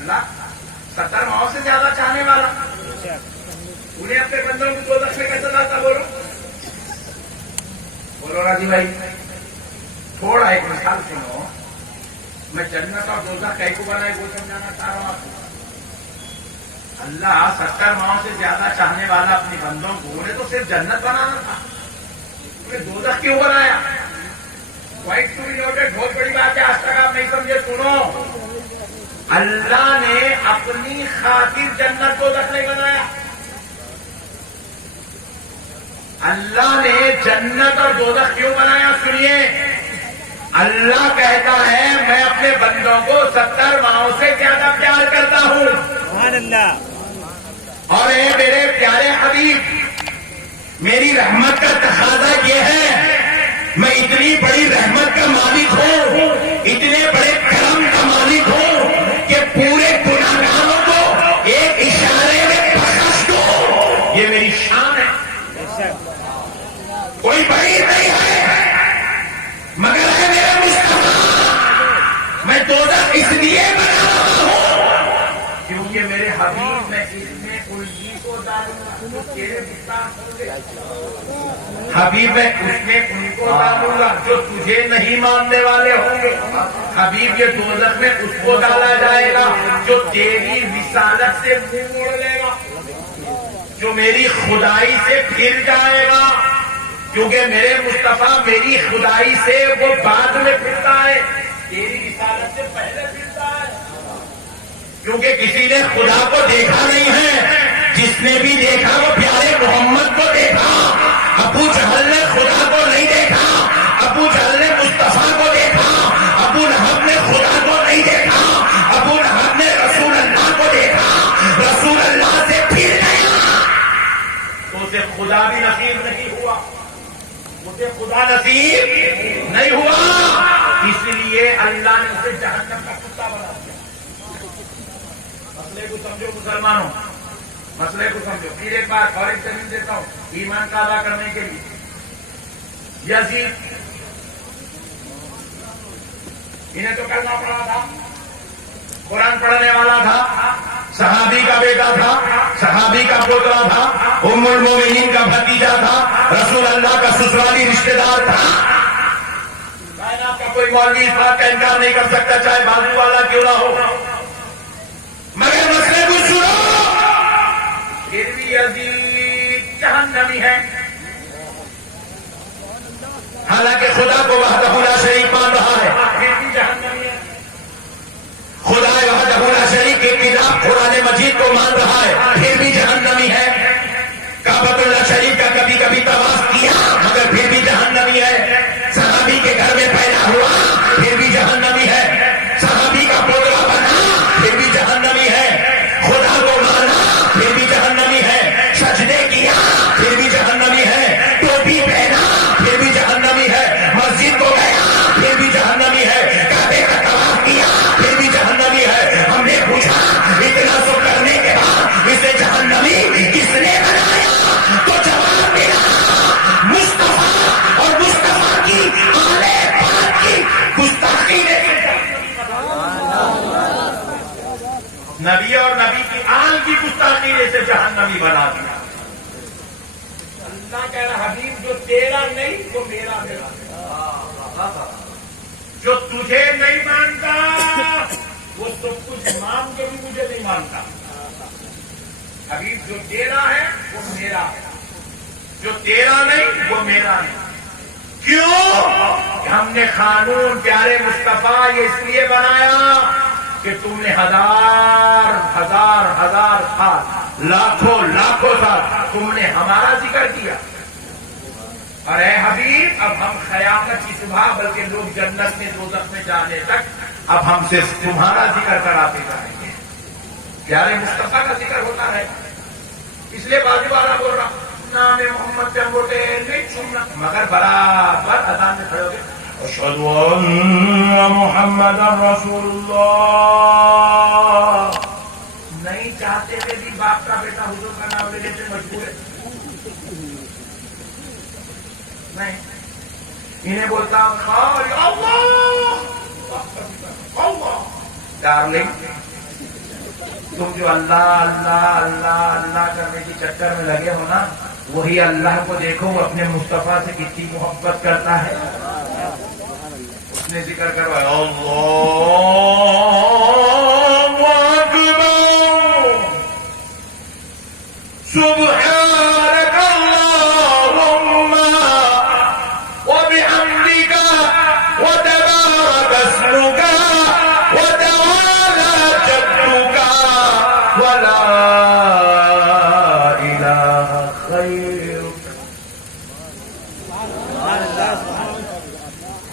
اللہ 70 ماؤں سے زیادہ چاہنے والا انہیں اپنے بندوں کو دوزخ میں کیسے لاتا؟ بولو راضی بھائی، تھوڑا ایک مثال سنو. میں جنت اور دوزخ کئی کو بنائے وہ سمجھانا چاہ رہا ہوں آپ کو. اللہ 70 ماؤں سے زیادہ چاہنے والا اپنے بندوں کو انہیں تو صرف جنت بنانا تھا، انہیں دوزخ کیوں بنایا؟ وائٹ ٹو بی نوٹڈ، بہت بڑی بات ہے، آج تک آپ نہیں سمجھے. سنو، اللہ نے اپنی خاطر جنت دوزخ نہیں بنایا. اللہ نے جنت اور دوزخ کیوں بنایا؟ سنیے، اللہ کہتا ہے میں اپنے بندوں کو 70 ماؤں سے زیادہ پیار کرتا ہوں. سبحان اللہ. اور اے میرے پیارے حبیب، میری رحمت کا تقاضا یہ ہے، میں اتنی بڑی رحمت کا مالک ہوں، اتنے بڑے کرم کا مالک ہوں کہ پورے گناہگاروں کو ایک اشارے میں بخش دو. یہ میری شان ہے، کوئی بڑی نہیں ہے مگر ہے میرا مصطفیٰ. میں دوزخ اس لیے بنا رہا ہوں کیونکہ میرے حبیب میں اس میں انہی کو ڈالوں گا جو تیرے گستاخ ہوں گے. حبیب میں اس میں ان کو ڈالوں گا جو تجھے نہیں ماننے والے ہوں گے. حبیب یہ دوزخ میں اس کو ڈالا جائے گا جو تیری رسالت سے منہ موڑ لے گا، جو میری خدائی سے پھر جائے گا. کیونکہ میرے مصطفیٰ میری خدائی سے وہ بعد میں پھرتا ہے، تیری رسالت سے پہلے پھرتا ہے. کیونکہ کسی نے خدا کو دیکھا نہیں ہے، جس نے بھی دیکھا وہ پیارے محمد کو دیکھا. ابو جہل نے خدا کو نہیں دیکھا، ابو جہل نے مصطفیٰ کو دیکھا. ابو لہب نے خدا کو نہیں دیکھا، ابو لہب نے رسول اللہ کو دیکھا، رسول اللہ سے پھر گیا تو اسے خدا بھی نصیب نہیں ہوا، اسے خدا نصیب نہیں ہوا. اس لیے اللہ نے اسے جہنم کا کتا بنا دیا. مسئلے کو سمجھو مسلمانوں، مسئلے کو سمجھو. پھر ایک بار اور ایک دلیل دیتا ہوں ایمان کا ادا کرنے کے لیے. یزید انہیں تو کرنا پڑا تھا، قرآن پڑھنے والا تھا، صحابی کا بیٹا تھا، صحابی کا پوترا تھا، ام المومنین کا بھتیجا تھا، رسول اللہ کا سسرالی رشتے دار تھا. کائنات کا کوئی مولوی اس بات کا انکار نہیں کر سکتا چاہے بازو والا کیوں نہ ہو. مگر مسئلے کو سنو، پھر بھی یزید جہنمی ہے. حالانکہ خدا کو وحدہ لا شریک مان رہا ہے، پھر بھی جہنمی ہے. خدا وحدہ لا شریک کے کتاب قرآن مجید کو مان رہا ہے، پھر بھی جہنمی ہے. کعبۃ اللہ شریف کا کبھی کبھی طواف کیا مگر پھر بھی جہنمی ہے. صحابی کے گھر میں پیدا ہوا پھر بھی جہنمی ہے. صحابی کا پوترا بنا پھر بھی جہنمی ہے. خدا کو مانا پھر بھی جہنمی ہے. سجدے کیا پھر بھی جہنمی ہے. ٹوپی پہنا پھر بھی جہنمی ہے. مسجد کو گیا پھر بھی جہنمی ہے. کعبے کا طواف کیا پھر بھی جہنمی ہے. ہم نے پوچھا اتنا سب کرنے کے بعد اسے جہنمی کس نے بنایا؟ تو جواب ملا مصطفیٰ اور مصطفیٰ کی آل پاک کی گستاخی نے نبی اور نبی کی آل کی گستاخی نے اسے جہنمی بنا دیا. اللہ کہہ رہا حبیب جو تیرا نہیں وہ میرا میرا، جو تجھے نہیں مانتا وہ سب کچھ مان کے بھی مجھے نہیں مانتا. حبیب جو تیرا ہے وہ میرا ہے، جو تیرا نہیں وہ میرا نہیں. کیوں؟ ہم نے قانون پیارے مصطفیٰ یہ اس لیے بنایا کہ تم نے ہزار سال، لاکھوں سال تم نے ہمارا ذکر کیا. اور اے حبیب اب ہم قیامت کی صبح بلکہ لوگ جنت میں دوزخ میں جانے تک اب ہم سے تمہارا ذکر کراتے جائیں گے. پیارے مصطفیٰ کا ذکر ہوتا ہے، اس لیے بازو والا بول رہا نام محمد پہ انگوٹے نہیں چھوڑنا، مگر برابر اذان میں کھڑے ہو گئے اشہد ان محمد رسول اللہ. نہیں چاہتے تھے بھی باپ کا بیٹا حضور کا نام لینے سے مجبور ہے. نہیں انہیں بولتا اللہ ڈارلنگ تم جو اللہ اللہ اللہ اللہ کرنے کے چکر میں لگے ہو نا، وہی اللہ کو دیکھو وہ اپنے مصطفیٰ سے کتنی محبت کرتا ہے. اس نے ذکر کروایا اللہ اکبر سبحانک اللہم وبحمدک وتبارک اسمک وتعالی جدک ولا الہ غیرک.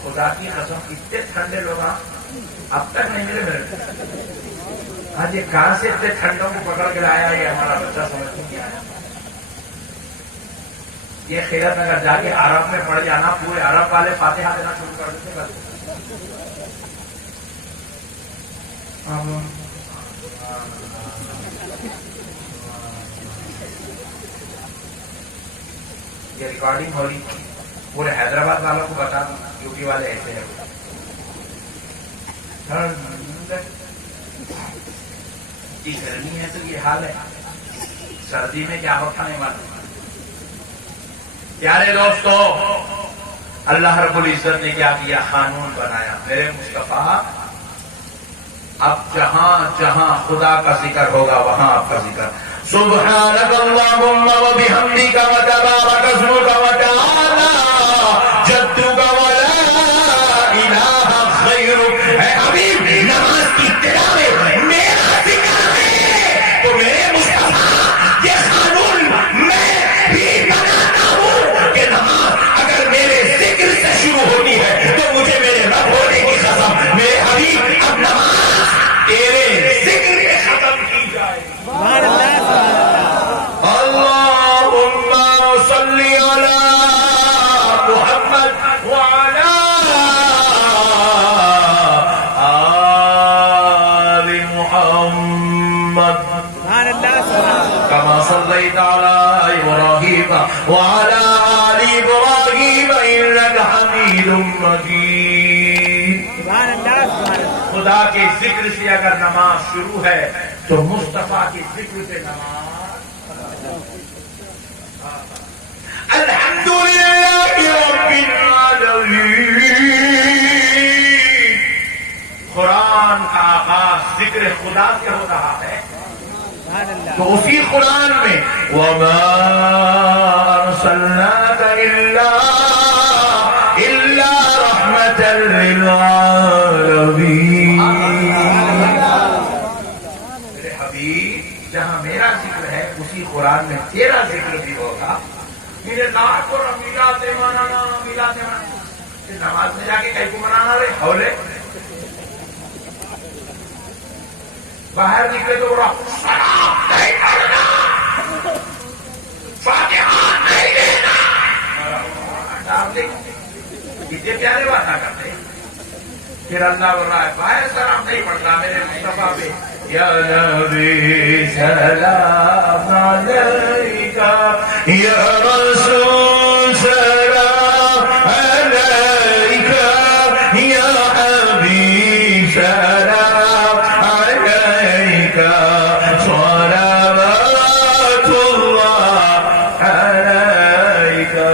خدا کی قسم اتنے ٹھنڈے لوگ اب تک نہیں ملے میرے. آج یہ کہاں سے اتنے ٹھنڈوں کو پکڑ کے لایا یہ ہمارا بچہ سمجھ نہیں آیا. یہ خیرت اگر جا کے عرب میں پڑ جانا، پورے عرب والے فاتحہ دینا شروع کر دیتے بس. یہ ریکارڈنگ ہو رہی پورے حیدرآباد والوں کو بتا دوں، یو پی والے ایسے ہیں. گرمی ہے تو یہ حال ہے، سردی میں کیا ہوتا نہیں معلوم. پیارے دوستو، اللہ رب العزت نے کیا کیا؟ قانون بنایا. میرے مصطفیٰ اب جہاں جہاں خدا کا ذکر ہوگا وہاں آپ کا ذکر. سبحانک اللہم وبحمدک وتبارک اسمک وتعالی جدک ولا الہ غیرک. اے حبیب، نماز کی ابتدا میں میرا ذکر ہے تو میرے مصطفیٰ یہ قانون میں بھی بناتا ہوں کہ نماز اگر میرے ذکر سے شروع ہوتی ہے تو مجھے میرے رب ہونے کی قسم میرے حبیب اب نماز تیرے ذکر میں ختم کی جائے. اللہم صلی علی محمد وعلی آل محمد كما صليت على إبراهيم وعلى آل إبراهيم إنك حميد مجيد. خدا کے ذکر سے اگر نماز شروع ہے تو مصطفیٰ کے ذکر سے نماز. الحمدللہ رب العالمین. قرآن کا آغاز ذکر خدا سے ہو رہا ہے تو اسی قرآن میں وَمَا أَرْسَلْنَاكَ إِلَّا رَحْمَةً لِلْعَالَمِينَ. میرے حبیب، جہاں میرا ذکر ہے اسی قرآن میں تیرا ذکر بھی ہوگا. میرے نام کو میلاتے منانا میلاتے منانا، نماز میں جا کے کہیں کو منانا رہے حولے باہر نکلے تو بڑا سلام نہیں پڑھنا، فاتحہ نہیں لینا. کتنے پیارے باتیں کرتے ہیں. پھر اللہ بول رہا ہے باہر سلام نہیں پڑھتا میرے مصطفیٰ پہ. یا نبی سلام علیکہ، یا رسول سلام علیکہ، یا حبیب سلام علیکہ، صلوات اللہ علیکہ.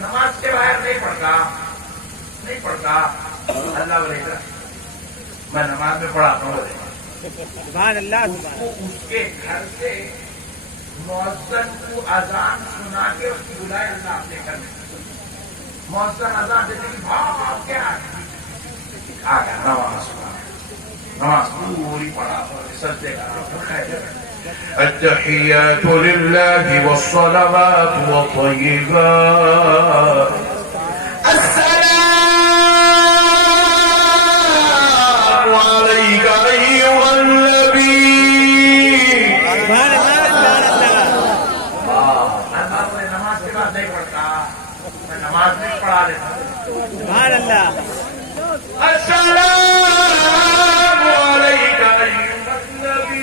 نماز کے باہر نہیں پڑھتا. اللہ بولے گا میں نماز میں پڑھاتا ہوں. سبحان اللہ. اس کے گھر سے مؤذن کو اذان سنا کے اس کی بلائے اللہ اپنے گھر میں. مؤذن اذان دیتے کہ بھاگ کے آ گیا نماز پوری پڑھا سجدے کا. التحيات لله والصلوات والطيبات. السلام عليك أيها النبي. نماز کے بعد نہیں پڑھتا، میں نماز میں پڑھا لیتا. سبحان اللہ. السلام عليك أيها النبي.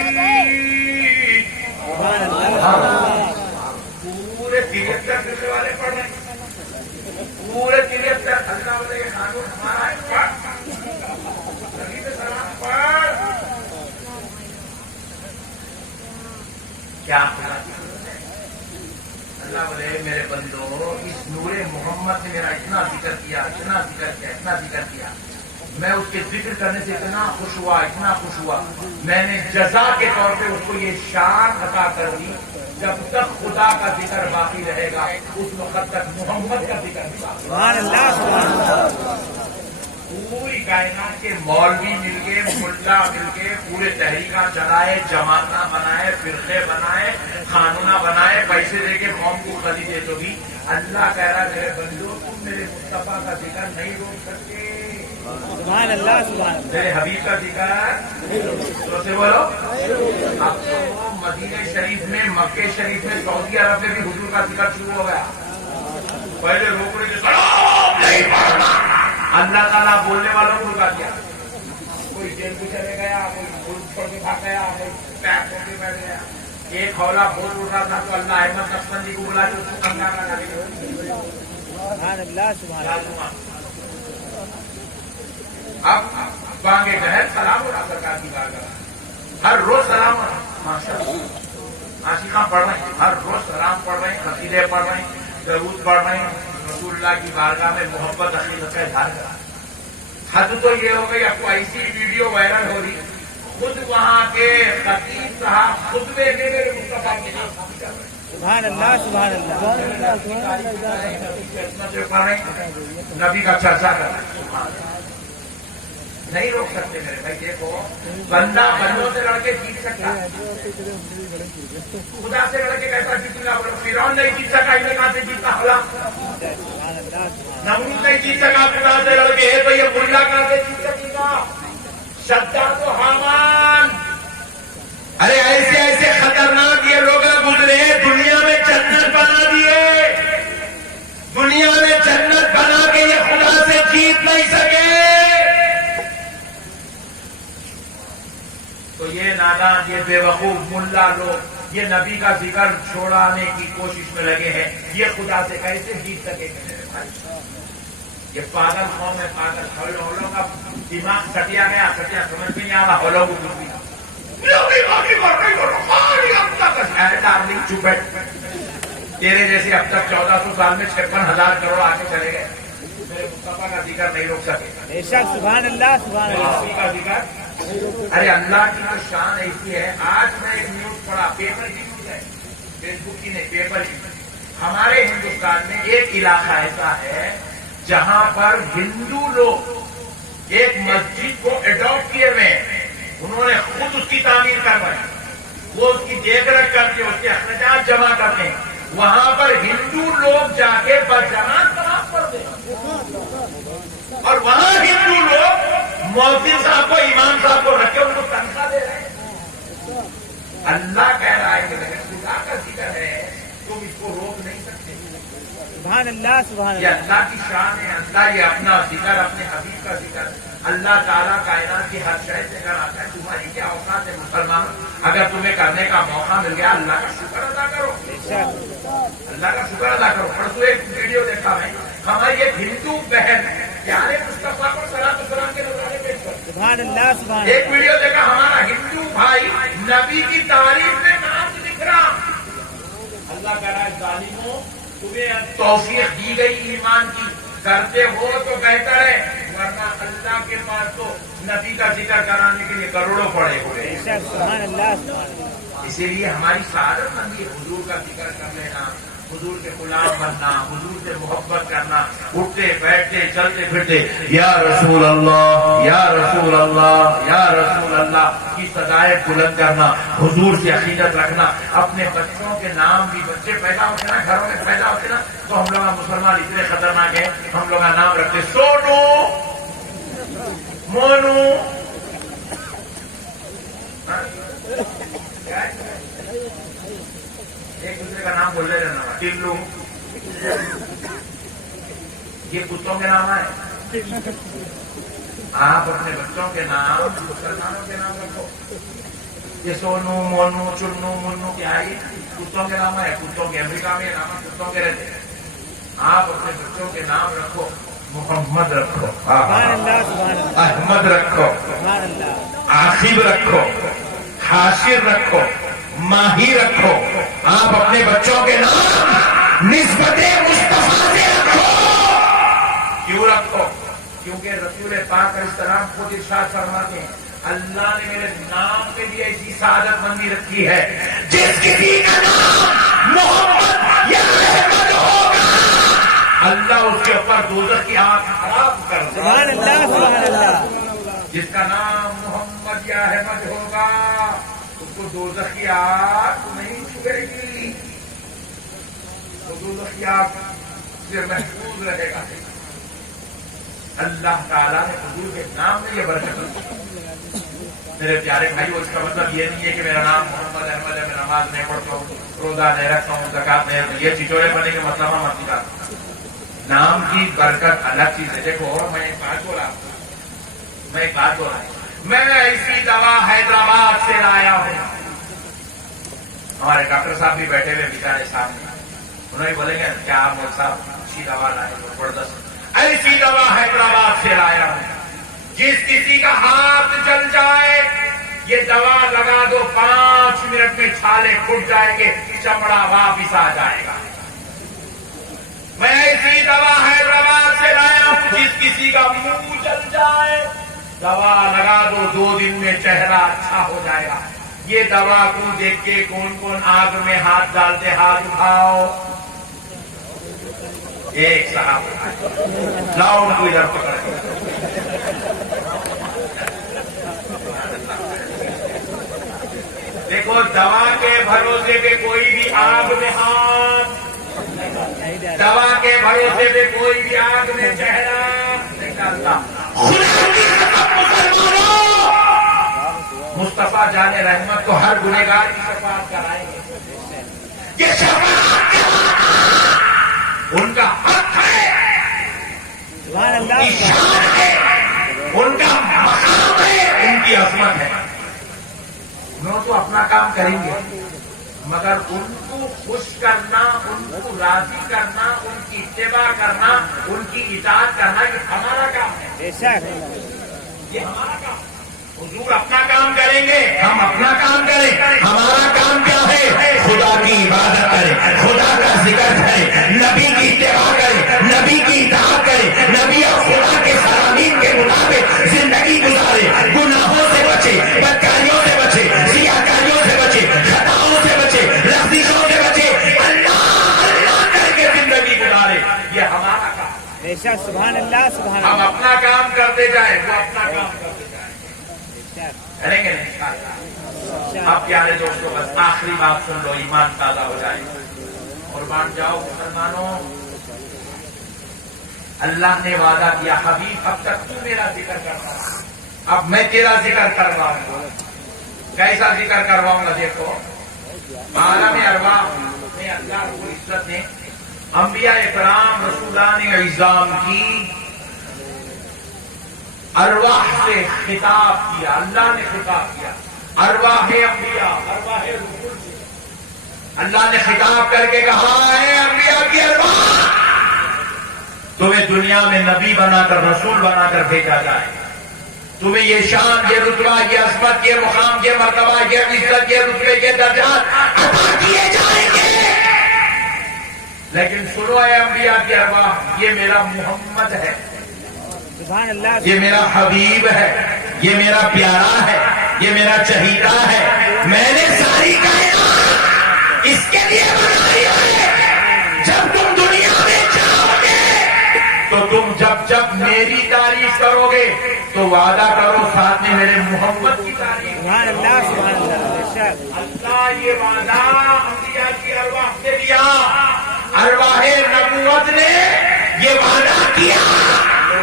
پورے 73 کرنے والے پڑھ رہے ہیں، پورے 73. اللہ والے یہ قانون ہمارا ہے. کیا خدا کی قدرت ہے؟ اللہ بولے میرے بندو، اس نور محمد نے میرا اتنا ذکر کیا، اتنا ذکر کیا، اتنا ذکر کیا، میں اس کے ذکر کرنے سے اتنا خوش ہوا، اتنا خوش ہوا، میں نے جزا کے طور پہ اس کو یہ شان عطا کر دی، جب تک خدا کا ذکر باقی رہے گا اس وقت تک محمد کا ذکر بھی باقی رہے گا۔ سبحان اللہ، سبحان اللہ۔ پوری کائنات کے مولوی مل کے، ملا مل کے پورے تحریکہ چلائے، جماعتیں بنائے، فرقے بنائے، قانونہ بنائے، پیسے دے کے قوم کو خریدے، تو بھی اللہ کہہ رہا ہے میرے بندو تم میرے مصطفیٰ کا ذکر نہیں روک سکتے، سبحان اللہ، سبحان اللہ۔ میرے حبیب کا ذکر تو سے بولو۔ اب تو مدینہ شریف میں، مکہ شریف میں، سعودی عرب میں بھی حضور کا ذکر شروع ہو گیا۔ پہلے روک رہے تھے سلام نہیں پڑھنا، اللہ تعالیٰ بولنے والوں کو رکا دیا، کوئی جیل کو چلے گیا، کوئی ملک چھوڑ کے بھاگ گیا، کوئی پیک ہو کے بیٹھ گیا، ایک ہولا بول اٹھ رہا تھا تو اللہ احمد نقشبندی کو بلا کے اس کو کنگا لگا کے سبحان اللہ، سبحان اللہ۔ اب بانگے گہر سلام ہو رہا سرکار کی بارگاہ، ہر روز سلام ہو رہا، ماشاء اللہ عاشقاں پڑھ رہے ہیں، ہر روز سلام پڑھ رہے ہیں، قصیدے پڑھ رہے ہیں، درود پڑھ رہے ہیں، رسول اللہ کی بارگاہ میں محبت عقیدت کا اظہار کرا۔ حد تو یہ ہو گئی، اب کو ایسی ویڈیو وائرل ہو رہی، خود وہاں کے خطیب صاحب خطبے کے میرے مصطفیٰ کے نام کر رہے ہیں، سبحان اللہ، سبحان اللہ۔ پڑھ رہے ہیں، نبی کا چرچا کر رہے ہیں، نہیں روک سکتے میرے بھائی۔ دیکھو بندہ بندوں سے لڑ کے جیت سکتا ہے، خدا سے لڑ کے کیسا جیت گا؟ فرعون نہیں جیت سکا، انہیں کہاں سے جیتا حلا؟ سبحان اللہ، سبحان نمرود نہیں جیت سکا خدا سے لڑ کے، تو یہ ملا کہاں سے جیت سکے گا؟ شداد و حامان، ارے ایسے ایسے خطرناک یہ لوگ گزرے، دنیا میں جنت بنا دیے، دنیا میں جنت بنا کے یہ خدا سے جیت نہیں سکے۔ تو یہ نادان، یہ بے وقوف ملا لوگ یہ نبی کا ذکر چھوڑانے کی کوشش میں لگے ہیں، یہ خدا سے کیسے جیت سکیں گے میرے بھائی؟ یہ پاگل قوم ہے، پاگل ہولوں کا دماغ سٹیا گیا، سٹیا سمجھ میں نہیں آ رہا، ہولوں کو کچھ بھی چپ ہے، تیرے جیسے اب تک 1400 سال میں 56,000 کروڑ آگے چلے گئے، میرے مصطفیٰ کا ذکر نہیں روک سکے، بے شک، سبحان اللہ، سبحان اللہ۔ نبی کا ذکر۔ ارے اللہ کی تو شان ایسی ہے، آج میں ایک نیوز پڑھا، پیپر کی نیوز ہے، فیس بک کی نہیں، پیپر کی۔ ہمارے ہندوستان میں ایک علاقہ ایسا ہے جہاں پر ہندو لوگ ایک مسجد کو اڈاپٹ کیے ہوئے ہیں، انہوں نے خود اس کی تعمیر کروائی، وہ اس کی دیکھ ریکھ کرتے ہیں، اس کے اخراجات جمع کرتے ہیں، وہاں پر ہندو لوگ جا کے بجماعت نماز پڑھتے ہیں، اور وہاں ہندو لوگ مؤذن صاحب کو، امام صاحب کو رکھ کے ان کو تنخواہ دے رہے ہیں۔ اللہ کہہ رہا ہے کہ خدا کا ذکر ہے، تم اس کو روک نہیں سکتے۔ سبحان اللہ، سبحان یہ اللہ۔ اللہ کی شان ہے، اللہ یہ اپنا ذکر، اپنے حبیب کا ذکر، اللہ تعالیٰ کائنات کی ہر شے سے کراتا ہے۔ تمہاری کیا اوقات ہے مسلمان؟ اگر تمہیں کرنے کا موقع مل گیا اللہ کا شکر ادا کرو، بے شک، اللہ کا شکر ادا کرو۔ پرسوں ایک ویڈیو دیکھا میں، ہماری ایک ہندو بہن پیارے مصطفیٰ پر صلاۃ و سلام کے نظرانے پیش کرتی، سبحان اللہ، سبحان ایک اللہ۔ ویڈیو دیکھا ہمارا ہندو بھائی نبی کی تعریف میں ناچ دکھ رہا۔ اللہ کہہ رہا ہے ظالموں، تمہیں توفیق دی گئی ایمان کی، کرتے ہو تو بہتر ہے، ورنہ اللہ کے پاس تو نبی کا ذکر کرانے کے لیے کروڑوں پڑے ہوئے ہیں۔ بے شک، سبحان اللہ، سبحان اللہ۔ اسی لیے ہماری سعادت مندی حضور کا ذکر کر لینا، حضور کے غلام بننا، حضور سے محبت کرنا، اٹھتے بیٹھتے چلتے پھرتے یا رسول اللہ، یا رسول اللہ، یا رسول اللہ کی صدائیں بلند کرنا، حضور سے عقیدت رکھنا، اپنے بچوں کے نام بھی، بچے پیدا ہوتے نا گھروں میں پیدا ہوتے نا، تو ہم لوگ مسلمان اتنے خطرناک ہیں، ہم لوگ نام رکھتے سونو، مونو، ایک دوسرے کا نام بول رہے رہنا، ٹلو، یہ کتوں کے نام ہے۔ آپ اپنے بچوں کے نام مسلمانوں کے نام رکھو، یہ سونو، مونو، چنو، منو کیا ہے؟ کتوں کے نام ہے، کتوں کے امریکہ میں نام کتوں کے رہتے ہیں۔ آپ اپنے بچوں کے نام رکھو، محمد رکھو، سبحان اللہ، سبحان اللہ۔ احمد رکھو، سبحان اللہ۔ عاقب رکھو، حاشر رکھو، ماہی رکھو. آپ اپنے بچوں کے نام نسبت مصطفیٰ سے رکھو. کیوں رکھو؟ کیونکہ رسول پاک علیہ السلام خود ارشاد فرماتے ہیں اللہ نے میرے نام پہ بھی ایسی سعادت مندی رکھی ہے جس کسی کا نام محمد یا احمد ہوگا اللہ اس کے اوپر دوزخ کی آگ خراب کر دے. سبحان اللہ سبحان اللہ. جس کا نام محمد یا احمد ہوگا اس کو دوزخ کی آگ نہیں چھوئے گی. وہ دوزخ کی آگ سے محفوظ رہے گا. اللہ تعالیٰ نے حضور کے نام میں یہ برکت رکھی. میرے پیارے بھائی اس کا مطلب یہ نہیں ہے کہ میرا نام محمد احمد ہے, میں نماز نہیں پڑھتا ہوں, روزہ نہیں رکھتا ہوں, زکات نہیں رکھتا ہوں. یہ چچورے بننے کے مطلب ہم اپنی بات. نام کی برکت الگ چیز ہے. دیکھو میں ایک بات بولا, میں ایسی دوا حیدرآباد سے لایا ہوں. ہمارے ڈاکٹر صاحب بھی بیٹھے ہوئے بیچارے سامنے, انہوں نے بولیں گے کیا آپ مول صاحب اچھی دوا لائے ہو, زبردست. ایسی دوا حیدرآباد سے لایا ہوں جس کسی کا ہاتھ جل جائے یہ دوا لگا دو 5 منٹ میں چھالے پھٹ جائیں گے, چمڑا واپس آ جائے گا. میں ایسی دوا حیدرآباد سے لایا ہوں جس کسی کا منہ جل جائے دوا لگا دو 2 دن میں چہرہ اچھا ہو جائے گا. یہ دوا کو دیکھ کے کون کون آگ میں ہاتھ ڈالتے, ہاتھ اٹھاؤ. ایک صاحب لاؤ ان کو ادھر پکڑ کے. دیکھو دوا کے بھروسے پہ کوئی بھی آگ میں ہاتھ, دوا کے بھروسے پہ کوئی بھی آگ میں چہرہ نہیں ڈالتا. مصطفیٰ جان رحمت کو ہر گنہگار کی شفاعت کرائیں گے. یہ شفاعت ان کا حق ہے, سبحان ان اللہ کی شان ہے, ان کا مقام ہے, ان کی عظمت ہے. وہ تو اپنا کام کریں گے مگر ان کو خوش کرنا, ان کو راضی کرنا, ان کی اتباع کرنا, ان کی اطاعت کرنا یہ ہمارا کام ہے. بے شک. یہ ہمارا کام. حضور اپنا کام کریں گے, ہم اپنا کام کریں. ہمارا کام کیا ہے؟ خدا کی عبادت کریں, خدا کا ذکر کریں, نبی کی اتباع کریں, نبی کی اطاعت کریں, نبی اور خدا کے فرامین کے مطابق زندگی گزارے, گناہوں سے بچے, بدکاریوں سے بچے, سیاکاریوں سے بچے, خطاؤں سے بچے, لفظوں سے بچے, اللہ اللہ کر کے زندگی گزارے. یہ ہمارا کام. بے شک. سبحان اللہ سبحان ہم اللہ. اپنا کام کرتے جائیں, وہ اپنا کام کرتے جائیں. بے شک. کریں گے نہیں. اب پیارے دوستوں بس آخری بات سن لو, ایمان تازہ ہو جائے. اور بات جاؤ مسلمانوں, اللہ نے وعدہ کیا حبیب اب تک تو میرا ذکر کرتا رہا, اب میں تیرا ذکر کرواؤں گا. کیسا ذکر کرواؤں گا؟ دیکھو عالم ارواح میں اللہ رب العزت نے انبیاء اکرام رسولان اعظام کی ارواح سے خطاب کیا. اللہ نے خطاب کیا ارواح انبیاء, ارواح رسول سے. اللہ نے خطاب کر کے کہا ہے انبیاء کی ارواح تمہیں دنیا میں نبی بنا کر رسول بنا کر بھیجا جائے. تمہیں یہ شان, یہ رتبہ, یہ عظمت, یہ مقام, یہ مرتبہ, یہ عزت, یہ رتبے, یہ درجات عطا کیے جائیں گے. لیکن سنو اے انبیاء کی ارواح, یہ میرا محمد ہے, سبحان اللہ. یہ میرا حبیب ہے, یہ میرا پیارا ہے, یہ میرا چہیتا ہے. میں نے ساری کائنات اس کے لیے بنائی ہے. جب تم دنیا میں جاؤ گے تو تم جب میری تعریف کرو گے تو وعدہ کرو ساتھ میں میرے محمد کی تعریف. سبحان اللہ سبحان اللہ. بے شک. اللہ یہ وعدہ انبیاء کی ارواح سے دیا. ارواح نبوت نے یہ وعدہ کیا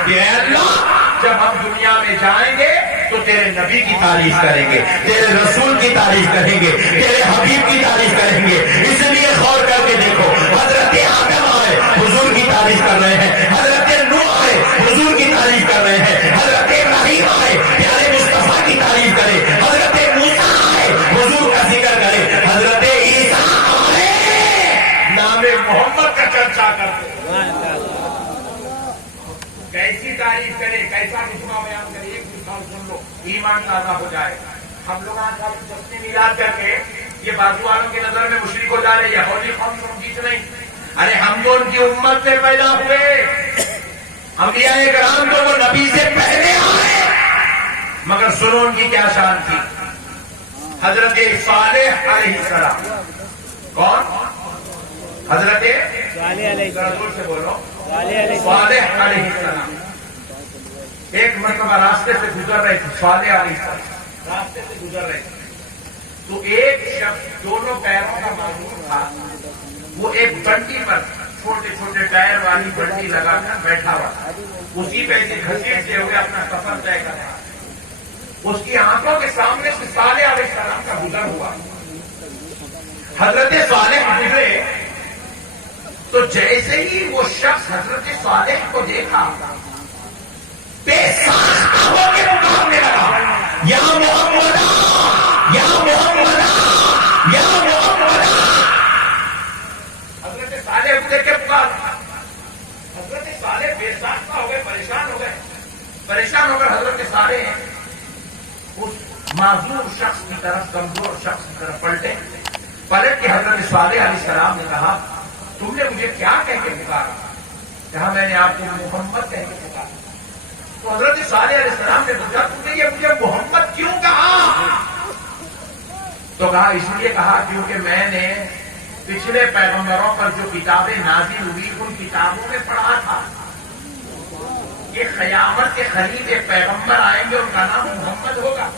کہ اے اللہ جب ہم دنیا میں جائیں گے تو تیرے نبی کی تعریف کریں گے, تیرے رسول کی تعریف کریں گے, تیرے حبیب کی تعریف کریں گے. اس لیے غور کر کے دیکھو, حضرت آدم آئے حضور کی تعریف کر رہے ہیں, حضرت نوح آئے حضور کی تعریف کر رہے ہیں, حضرت ابراہیم آئے پیارے مصطفیٰ کی تعریف کرے, حضرت موسیٰ آئے حضور کا ذکر کرے, حضرت عیسیٰ آئے نام محمد کا چرچا کرتے. سبحان اللہ. کیسی تعریف کرے, کیسا رتبہ بیان کرے. ایک مثال سن لو, ایمان تازہ ہو جائے. ہم لوگ آج جشن میلاد کر کے یہ بازو والوں کی نظر میں مشرک ہو جا رہے ہیں، یہودی قوم تم جیت نہیں. ارے ہم تو ان کی امت میں پیدا ہوئے، انبیاء کرام تو وہ نبی سے پہلے آئے. مگر سنو ان کی کیا شان تھی. حضرت صالح علیہ السلام. کون؟ حضرت صالح علیہ السلام. زور سے بولو. صالح علیہ السلام. صالح علیہ السلام ایک مرتبہ راستے سے گزر رہے تھے. صالح علیہ السلام راستے سے گزر رہے تھے تو ایک شخص دونوں پیروں کا معذور تھا. وہ ایک بنڈی پر چھوٹے چھوٹے ٹائر والی بنڈی لگا کر بیٹھا ہوا تھا. اسی پہ سے گھسیٹتے ہوئے اپنا سفر طے کر رہا. اس کی آنکھوں کے سامنے سے صالح علیہ السلام کا گزر ہوا. حضرت صالح گزرے تو جیسے ہی وہ شخص حضرت صالح کو دیکھا بے ساختہ ہو کے پکارنے لگا، یا محمد یا محمد یا محمد. حضرت صالح کو دیکھ کے پکارا. حضرت صالح بے ساختہ ہو گئے، پریشان ہو گئے. پریشان ہو کر حضرت صالح اس معذور شخص کی طرف، کمزور شخص کی طرف پلٹ کے حضرت صالح علیہ السلام نے کہا تم نے مجھے کیا کہہ کے پکارا؟ کہا میں نے آپ کو محمد کہہ کے پکارا. تو حضرت صالح علیہ السلام نے پوچھا تم نے یہ مجھے محمد کیوں کہا؟ تو کہا اس لیے کہا کیونکہ میں نے پچھلے پیغمبروں پر جو کتابیں نازل ہوئی ان کتابوں میں پڑھا تھا کہ قیامت کے قریب ایک پیغمبر آئیں گے، ان کا نام محمد ہوگا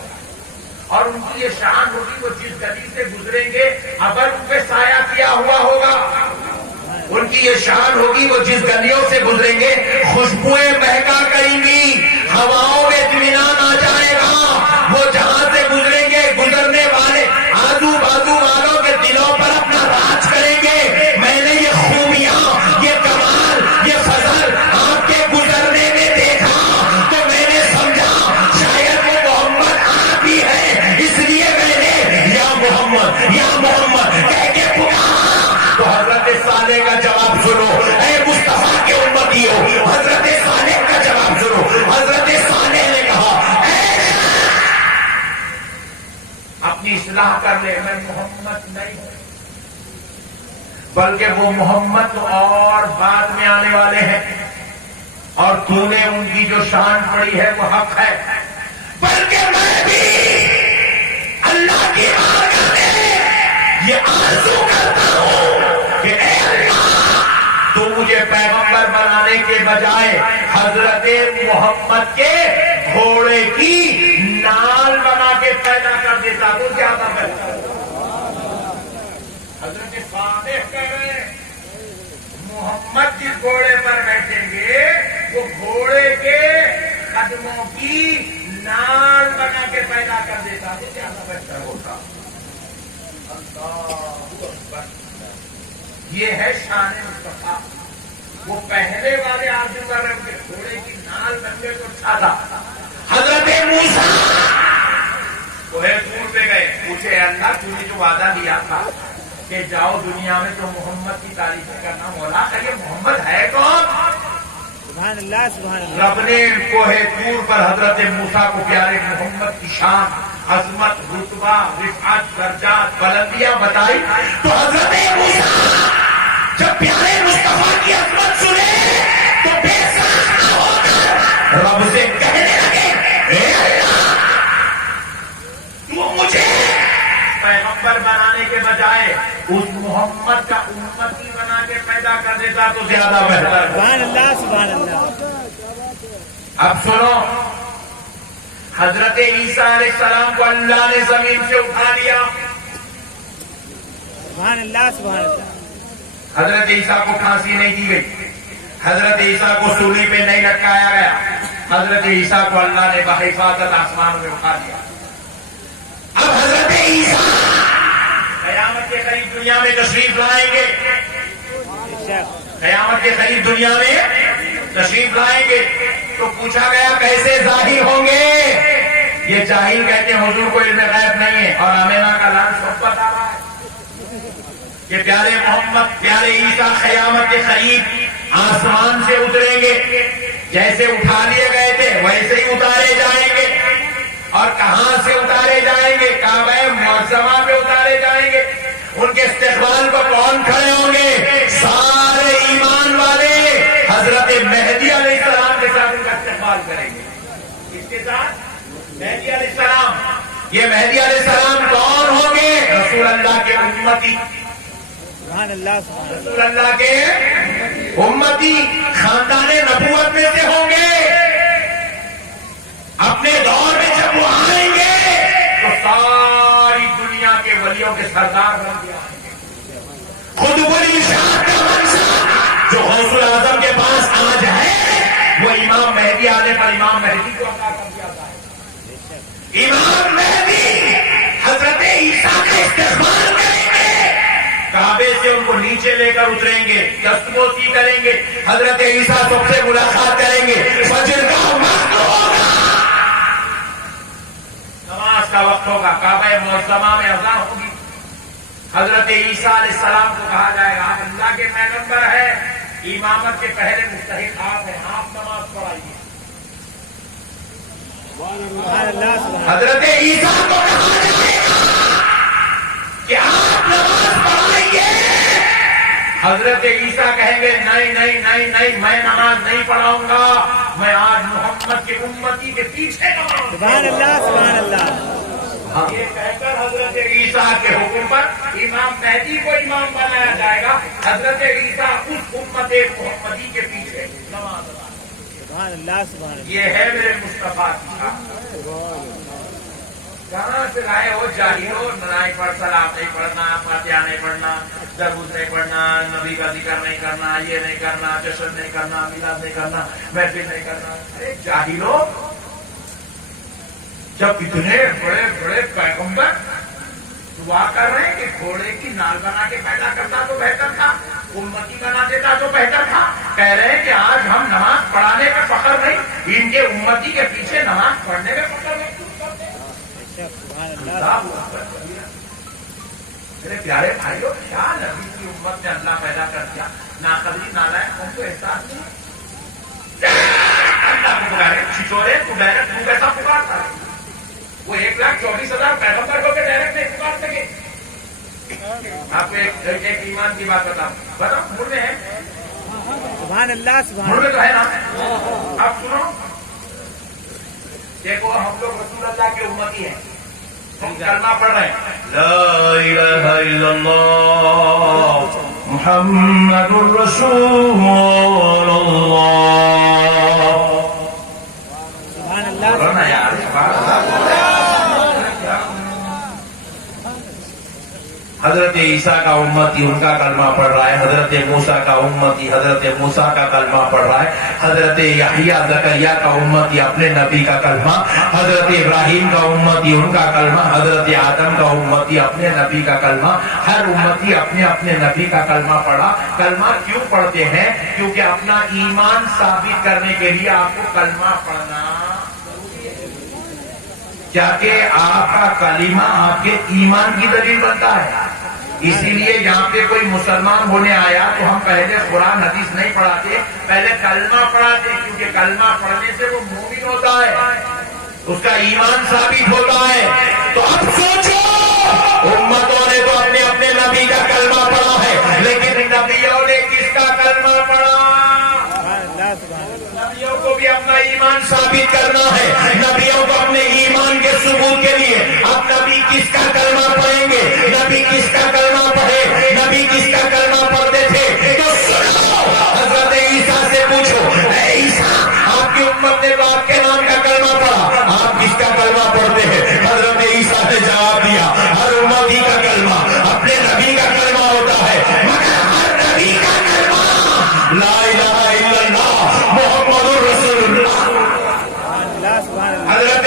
اور ان کی یہ شان ہوگی وہ جس گلی سے گزریں گے ابر ان پہ سایہ کیا ہوا ہوگا. ان کی یہ شان ہوگی وہ جس گلیوں سے گزریں گے خوشبوئیں مہکا کریں گی، ہواؤں میں اطمینان آ جائے گا. وہ جہاں سے گزریں گے گزرنے والے آزو بازو والوں کے دلوں پر اپنا راج کریں گے. میں نے یہ خوبیاں، یہ کمال، یہ فضل آپ کے گزرنے میں دیکھا تو میں نے سمجھا شاید وہ محمد آپ ہی ہے، اس لیے میں نے یا محمد یا محمد کہہ کے پکارا. تو حضرت صالح کا جواب سنو، اے مصطفیٰ کے امتیوں، حضرت صالح کا جواب سنو. حضرت صالح نے کہا اے اپنی اصلاح کر لے، میں محمد نہیں ہوں بلکہ وہ محمد تو اور بعد میں آنے والے ہیں اور تو نے ان کی جو شان پڑی ہے وہ حق ہے، بلکہ میں بھی اللہ کی بارگاہ میں یہ آرزو کرتا ہوں کہ اے اللہ تو مجھے پیغمبر بنانے کے بجائے حضرت محمد کے گھوڑے کی نال بنا کے پیدا کر دیتا تو زیادہ بہتر. حضرت صالح کہہ رہے ہیں محمد جس گھوڑے پر بیٹھیں گے وہ گھوڑے کے قدموں کی نال بنا کے پیدا کر دیتا تو زیادہ بہتر ہوتا. اللہ اکبر. یہ ہے شان مصطفیٰ. وہ پہلے والے آدمی کر رہے تھے گھوڑے کی نال بن گئے تو اچھا تھا. حضرت موسیٰ وہ طور پہ گئے، پوچھے اللہ تو نے جو وعدہ دیا تھا کہ جاؤ دنیا میں تو محمد کی تعریف کرنا، مولا یہ محمد ہے کون؟ سبحان اللہ سبحان اللہ. رب نے کوہ طور پر حضرت موسیٰ کو پیارے محمد کی شان، عظمت، رتبہ، رفعت، درجات، بلندیاں بتائی تو حضرت موسیٰ جب پیارے مصطفیٰ کی عظمت سنے تو بے ساختہ ہو کر رب سے کہنے لگے اے اللہ تو مجھے پیغمبر بنانے کے بجائے اس محمد کا امتی بنا کے پیدا کر دیتا تو زیادہ بہتر. سبحان اللہ سبحان اللہ. اب سنو، حضرت عیسیٰ علیہ السلام کو اللہ نے زمین سے اٹھا لیا. سبحان اللہ سبحان اللہ. حضرت عیسیٰ کو پھانسی نہیں دی گئی، حضرت عیسیٰ کو سولی پہ نہیں لٹکایا گیا، حضرت عیسیٰ کو اللہ نے بحفاظت آسمان میں اٹھا دیا. اب حضرت عیسیٰ قیامت کے قریب دنیا میں تشریف لائیں گے. قیامت کے قریب دنیا میں تشریف لائیں گے تو پوچھا گیا کیسے ظاہر ہوں گے؟ یہ جاہل کہتے ہیں حضور کو علم غیب نہیں ہے اور آمینہ کا لال سب بتا رہا ہے کہ پیارے محمد، پیارے عیسیٰ قیامت کے قریب آسمان سے اتریں گے، جیسے اٹھا لیے گئے تھے ویسے ہی اتارے جائیں گے. اور کہاں سے اتارے جائیں گے؟ کعبہ معظمہ پہ اتارے جائیں گے. ان کے استقبال کو کون کھڑے ہوں گے؟ سارے ایمان والے حضرت مہدی علیہ السلام کے ساتھ ان کا استقبال کریں گے. کس کے ساتھ؟ مہدی علیہ السلام. یہ مہدی علیہ السلام کون ہوں گے؟ رسول اللہ کے امتی. سبحان اللہ سبحان اللہ. رسول اللہ کے امتی خاندان نبوت میں سے ہوں گے. اپنے دور میں جب وہ آئیں گے تو ساری دنیا کے ولیوں کے سردار بن گیا. خود ولی شاہ کا منصب جو غوث الاعظم کے پاس آج ہے وہ امام مہدی آنے پر امام مہدی کو عطا کر دیا جائے. امام مہدی حضرت عیسیٰ کا استقبال کریں گے. کعبے سے ان کو نیچے لے کر اتریں گے, دستبوسی کریں گے, حضرت عیسیٰ سب سے ملاقات کریں گے. فجر کا وقت ہوگا, نماز کا وقت ہوگا, کعبہ معظمہ میں اذان ہوگی. حضرت عیسیٰ علیہ السلام کو کہا جائے گا آپ اللہ کے پیغمبر ہے, امامت کے پہلے مستحق آپ ہیں, آپ نماز پڑھائیے. سبحان اللہ سبحان اللہ. حضرت عیسیٰ کو کہا جائے گا کہ آپ نماز پڑھائیے. حضرت عیسیٰ کہیں گے نہیں نہیں نہیں نہیں, میں نماز نہیں پڑھاؤں گا, میں آج محمد کی امتی کے پیچھے نماز. سبحان اللہ سبحان اللہ. یہ کہہ کر حضرت عیسیٰ کے حکم پر امام مہدی کو امام بنایا جائے گا. حضرت عیسیٰ اس امت محمدی کے پیچھے نماز ادا. سبحان اللہ سبحان اللہ. یہ ہے میرے مصطفیٰ کی شان. کہاں سے لائے ہو جاہلو, نہیں پڑھ, سلام نہیں پڑھنا, فاتحہ نہیں پڑھنا, درود نہیں پڑھنا, نبی کا ذکر نہیں کرنا, یہ نہیں کرنا, جشن نہیں کرنا, میلاد نہیں کرنا, محفل نہیں کرنا. ارے جاہلو, جب اتنے بڑے بڑے پیغمبر دعا کر رہے ہیں کہ گھوڑے کی نال بنا کے پیدا کرتا تو بہتر تھا, امتی بنا دیتا تو بہتر تھا. کہہ رہے ہیں کہ آج ہم نماز پڑھانے کا فخر نہیں, ان کے امتی کے پیچھے نماز پڑھنے کا فخر نہیں. سبحان اللہ. میرے پیارے بھائیوں, کیا نبی کی امت نے اللہ پیدا کر دیا, ناقدری نالائق, ان کو احساس نہیں. اللہ کو پکارے چھچورے, تو ڈائریکٹ تو کیسا پکارتا ہے؟ وہ 1,24,000 پیغمبر کو ڈائریکٹ نہیں پکار سکے. آپ کو ایک ایمان کی بات بتاؤں, مردے ہیں, سبحان اللہ سبحان مردے اللہ. تو ہے نا. آپ سنو, دیکھو ہم لوگ رسول اللہ کے امتی ہیں, ہم کلمہ پڑھ رہے ہیں, لا الہ الا اللہ محمد الرسول اللہ. سبحان اللہ. پڑھنا یار, حضرت عیسیٰ کا امتی ان کا کلمہ پڑھ رہا ہے, حضرت موسیٰ کا امتی حضرت موسیٰ کا کلمہ پڑھ رہا ہے, حضرت یحییٰ زکریا کا امتی اپنے نبی کا کلمہ, حضرت ابراہیم کا امتی ان کا کلمہ, حضرت آدم کا امتی اپنے نبی کا کلمہ. ہر امتی اپنے اپنے نبی کا کلمہ پڑھا. کلمہ کیوں پڑھتے ہیں؟ کیونکہ اپنا ایمان ثابت کرنے کے لیے آپ کو کلمہ پڑھنا, کیا کہ آپ کا کلمہ آپ کے ایمان کی دلیل بنتا ہے. اسی لیے یہاں پہ کوئی مسلمان ہونے آیا تو ہم پہلے قرآن حدیث نہیں پڑھاتے, پہلے کلمہ پڑھاتے, کیونکہ کلمہ پڑھنے سے وہ مومن ہوتا ہے, اس کا ایمان ثابت ہوتا ہے. تو اب سوچو, امتوں نے تو اپنے اپنے نبی کا کلمہ پڑھا ہے, لیکن نبیوں نے کس کا کلمہ پڑھا؟ سبحان اللہ سبحان اللہ. نبیوں کو بھی اپنا ایمان ثابت کرنا ہے. نبیوں کو اپنے ایمان کے ثبوت کے لیے اب نبی کس کا کلمہ پڑھیں گے, نبی کس کا کلمہ پڑھے, نبی کس کا کلمہ پڑھتے تھے, تو سنو, حضرت عیسیٰ سے پوچھو, اے عیسیٰ آپ کی امت نے تو آپ کے نام کا کلمہ پڑھا, آپ کس کا کلمہ پڑھتے ہیں؟ حضرت عیسیٰ نے جواب دیا, ہر امتی کا کلمہ اپنے نبی کا کلمہ ہوتا ہے, مگر ہر نبی کا کلمہ لا الہ الا اللہ محمد الرسول اللہ. سبحان اللہ سبحان اللہ. حضرت